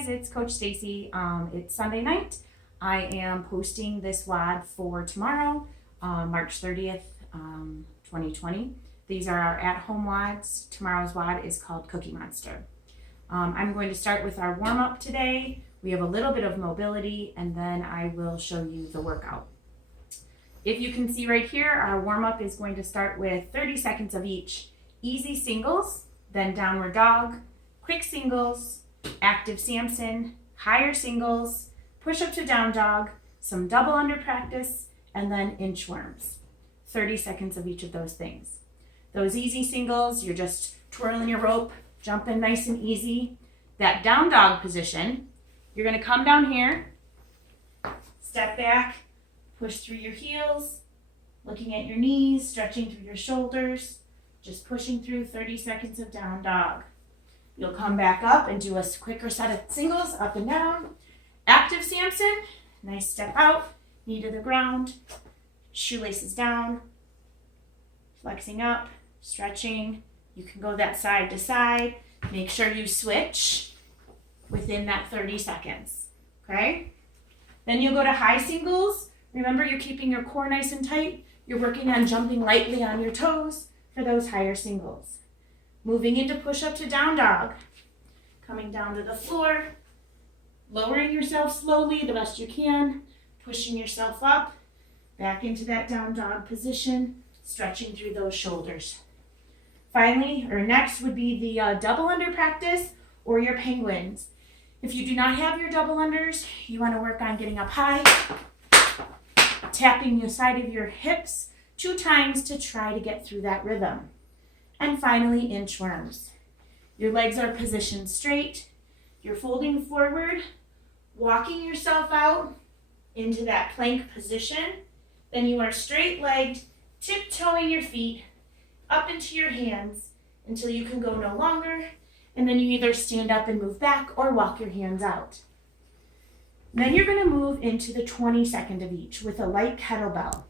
guys, it's Coach Stacy. It's Sunday night. I am posting this WOD for tomorrow, March 30th, 2020. These are our at-home WODs. Tomorrow's WOD is called Cookie Monster. I'm going to start with our warm-up today. We have a little bit of mobility, and then I will show you the workout. If you can see right here, our warm-up is going to start with 30 seconds of each easy singles, then downward dog, quick singles, active Samson, higher singles, push up to down dog, some double under practice, and then inchworms. 30 seconds of each of those things. Those easy singles, you're just twirling your rope, jumping nice and easy. That down dog position, you're gonna come down here, step back, push through your heels, looking at your knees, stretching through your shoulders, just pushing through 30 seconds of down dog. You'll come back up and do a quicker set of singles, up and down. Active Samson, nice step out, knee to the ground, shoelaces down, flexing up, stretching. You can go that side to side. Make sure you switch within that 30 seconds, okay? Then you'll go to high singles. Remember, you're keeping your core nice and tight. You're working on jumping lightly on your toes for those higher singles. Moving into push up to down dog. Coming down to the floor, lowering yourself slowly the best you can, pushing yourself up, back into that down dog position, stretching through those shoulders. Finally, or next would be the double under practice or your penguins. If you do not have your double unders, you want to work on getting up high, tapping the side of your hips 2 times to try to get through that rhythm. And finally, inchworms. Your legs are positioned straight. You're folding forward, walking yourself out into that plank position. Then you are straight-legged, tiptoeing your feet up into your hands until you can go no longer. And then you either stand up and move back or walk your hands out. Then you're going to move into the 20-second of each with a light kettlebell.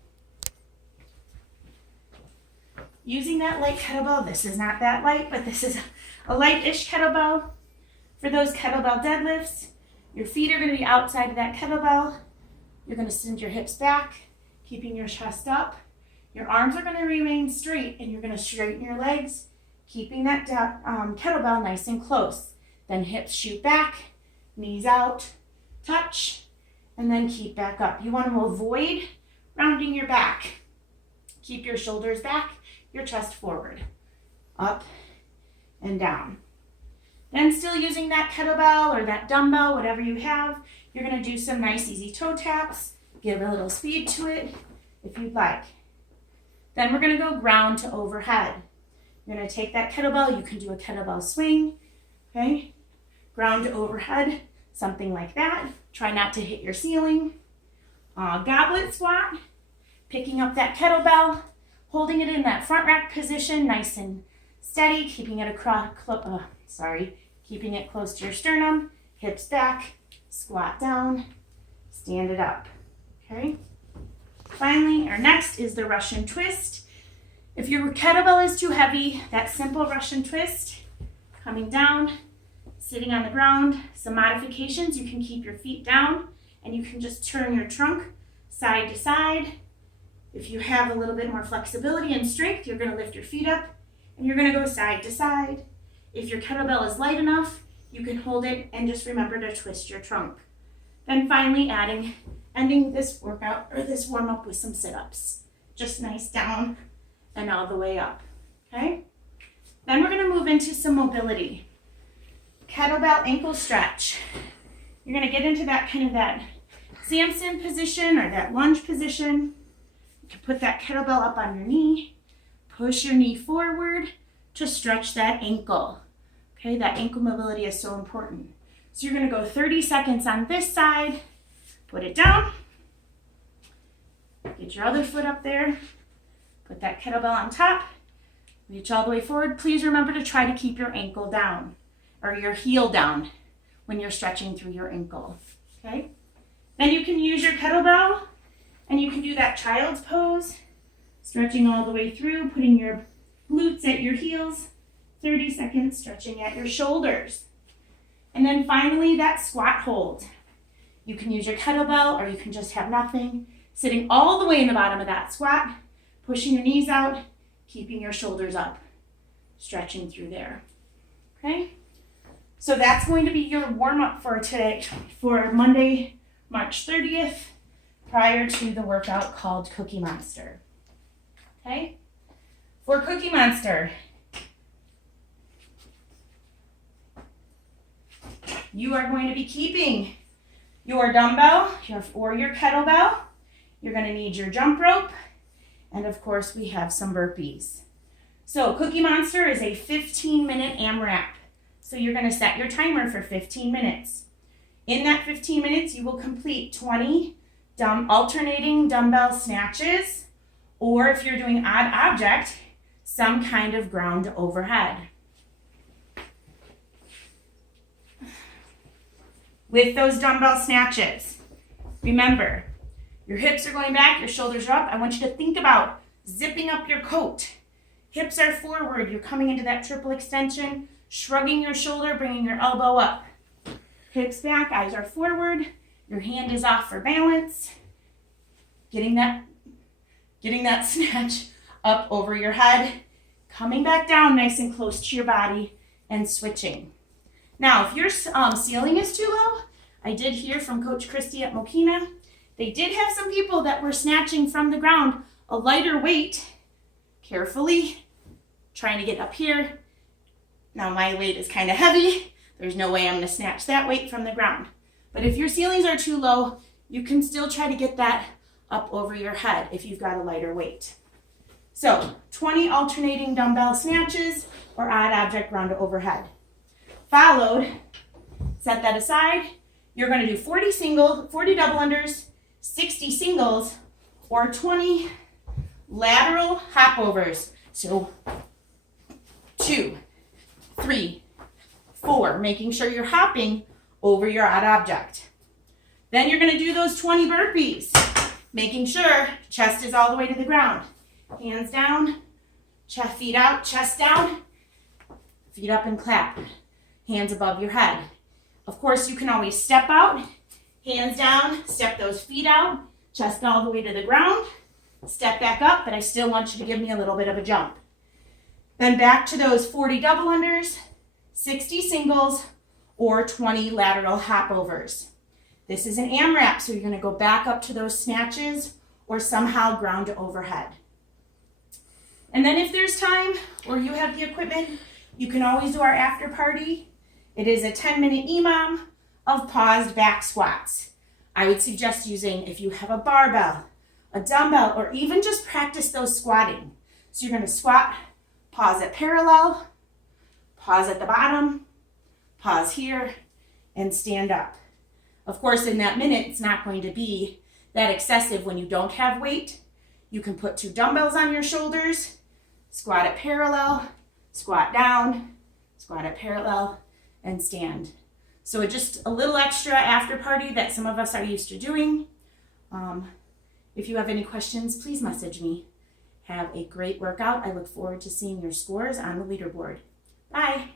Using that light kettlebell, this is not that light, but this is a light-ish kettlebell. For those kettlebell deadlifts, your feet are going to be outside of that kettlebell. You're going to send your hips back, keeping your chest up. Your arms are going to remain straight, and you're going to straighten your legs, keeping that kettlebell nice and close. Then hips shoot back, knees out, touch, and then keep back up. You want to avoid rounding your back. Keep your shoulders back, your chest forward, up and down. Then still using that kettlebell or that dumbbell, whatever you have, you're going to do some nice easy toe taps, give a little speed to it if you'd like. Then we're going to go ground to overhead. You're going to take that kettlebell, you can do a kettlebell swing, okay? Ground to overhead, something like that. Try not to hit your ceiling. Goblet squat, picking up that kettlebell, holding it in that front rack position, nice and steady, keeping it keeping it close to your sternum, hips back, squat down, stand it up, okay? Finally, our next is the Russian twist. If your kettlebell is too heavy, that simple Russian twist, coming down, sitting on the ground, some modifications, you can keep your feet down and you can just turn your trunk side to side. If you have a little bit more flexibility and strength, you're going to lift your feet up and you're going to go side to side. If your kettlebell is light enough, you can hold it and just remember to twist your trunk. Then finally ending this workout or this warm-up with some sit-ups. Just nice down and all the way up, okay? Then we're going to move into some mobility. Kettlebell ankle stretch. You're going to get into that kind of that Samson position or that lunge position. To put that kettlebell up on your knee, push your knee forward to stretch that ankle. Okay, that ankle mobility is so important. So you're going to go 30 seconds on this side, put it down, get your other foot up there, put that kettlebell on top, reach all the way forward. Please remember to try to keep your ankle down or your heel down when you're stretching through your ankle. Okay, then you can use your kettlebell and you can do that child's pose, stretching all the way through, putting your glutes at your heels, 30 seconds stretching at your shoulders. And then finally, that squat hold. You can use your kettlebell or you can just have nothing. Sitting all the way in the bottom of that squat, pushing your knees out, keeping your shoulders up, stretching through there. Okay? So that's going to be your warm-up for today, for Monday, March 30th, prior to the workout called Cookie Monster. Okay? For Cookie Monster, you are going to be keeping your dumbbell or your kettlebell. You're going to need your jump rope. And of course, we have some burpees. So Cookie Monster is a 15-minute AMRAP. So you're going to set your timer for 15 minutes. In that 15 minutes, you will complete 20 alternating dumbbell snatches, or if you're doing odd object, some kind of ground overhead. With those dumbbell snatches, remember, your hips are going back, your shoulders are up. I want you to think about zipping up your coat. Hips are forward. You're coming into that triple extension, shrugging your shoulder, bringing your elbow up. Hips back, eyes are forward. Your hand is off for balance. Getting that snatch up over your head. Coming back down nice and close to your body and switching. Now, if your ceiling is too low, I did hear from Coach Christy at Mokina, they did have some people that were snatching from the ground a lighter weight, carefully, trying to get up here. Now my weight is kind of heavy. There's no way I'm going to snatch that weight from the ground. But if your ceilings are too low, you can still try to get that up over your head if you've got a lighter weight. So 20 alternating dumbbell snatches or odd object round to overhead. Followed, set that aside, you're going to do 40 double unders, 60 singles, or 20 lateral hop overs. So 2, 3, 4, making sure you're hopping over your odd object. Then you're going to do those 20 burpees, making sure chest is all the way to the ground. Hands down, chest, feet out, chest down, feet up and clap. Hands above your head. Of course, you can always step out, hands down, step those feet out, chest all the way to the ground, step back up, but I still want you to give me a little bit of a jump. Then back to those 40 double unders, 60 singles, or 20 lateral hop overs. This is an AMRAP, so you're going to go back up to those snatches or somehow ground to overhead. And then if there's time or you have the equipment, you can always do our after party. It is a 10-minute EMOM of paused back squats. I would suggest using, if you have a barbell, a dumbbell, or even just practice those squatting. So you're going to squat, pause at parallel, pause at the bottom, pause here, and stand up. Of course, in that minute, it's not going to be that excessive when you don't have weight. You can put 2 dumbbells on your shoulders, squat at parallel, squat down, squat at parallel, and stand. So just a little extra after party that some of us are used to doing. If you have any questions, please message me. Have a great workout. I look forward to seeing your scores on the leaderboard. Bye.